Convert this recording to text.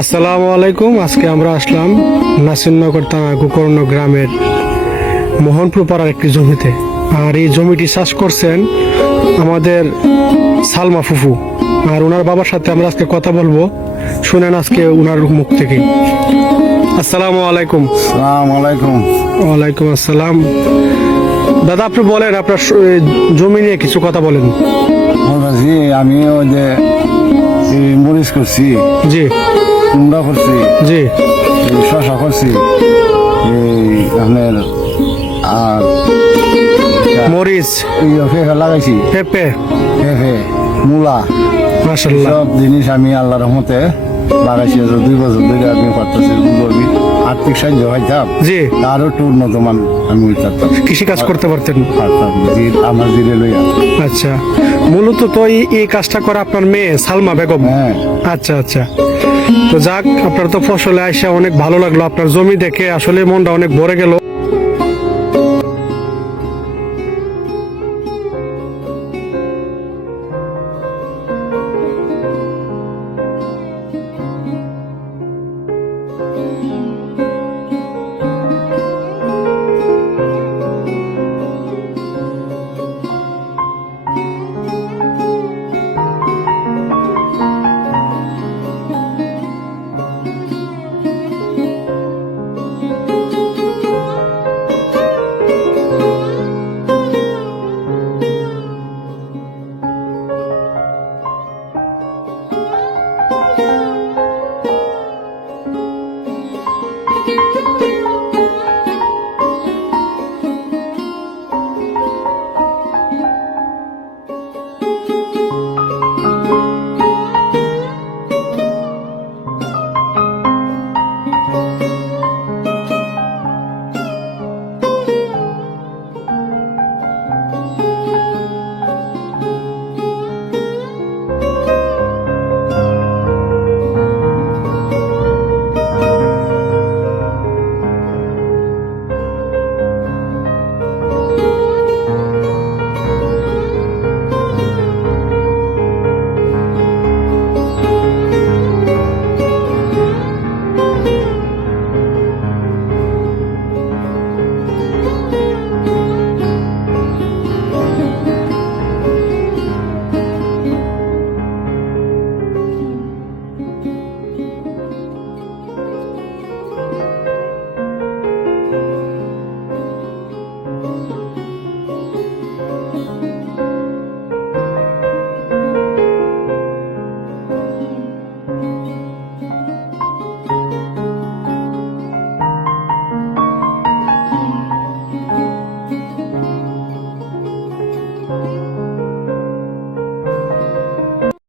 আসসালামু আলাইকুম। আজকে আমরা আসলাম নাসিরনগর থানা গোকর্ণ গ্রামের মোহনপুর পাড়ার একটি জমিতে। আর এই জমিটি চাষ করছেন আমাদের সালমা ফুফু। আর ওনার বাবার সাথে আমরা আজকে কথা বলবো, শুনেন আজকে ওনার মুখ থেকে। আসসালামু আলাইকুম। সালাম আলাইকুম। ওয়ালাইকুম আসসালাম। দাদা, আপনি বলেন, আপনার জমি নিয়ে কিছু কথা বলেন। বলছি আমি ওই যে এই মরিচ করছি, জি কুমড়া করছি, জি এই শশা করছি, এই আপনার আর মরিচ, এই পেঁপে লাগাইছি, পেঁপে, পেঁপে মূলা, মাশাআল্লাহ। সব জিনিস আমি আল্লাহর রহমতে লাগাইছি। 2 বছর ধরে আমি করতেছি, করবি আর্থিক সাহায্য হইতাম, জি, তারও একটু উন্নত মান আমি হইতাম, কৃষি কাজ করতে পারতেন। পারতাম আমার দিলে লইয়া। আচ্ছা, মূলত তো এই কাজটা করে আপনার মেয়ে সালমা বেগম। হ্যাঁ, আচ্ছা আচ্ছা। তো যাক, আপনার তো ফসলে আইসা অনেক ভালো লাগলো। আপনার জমি দেখে আসলে মনটা অনেক ভরে গেল।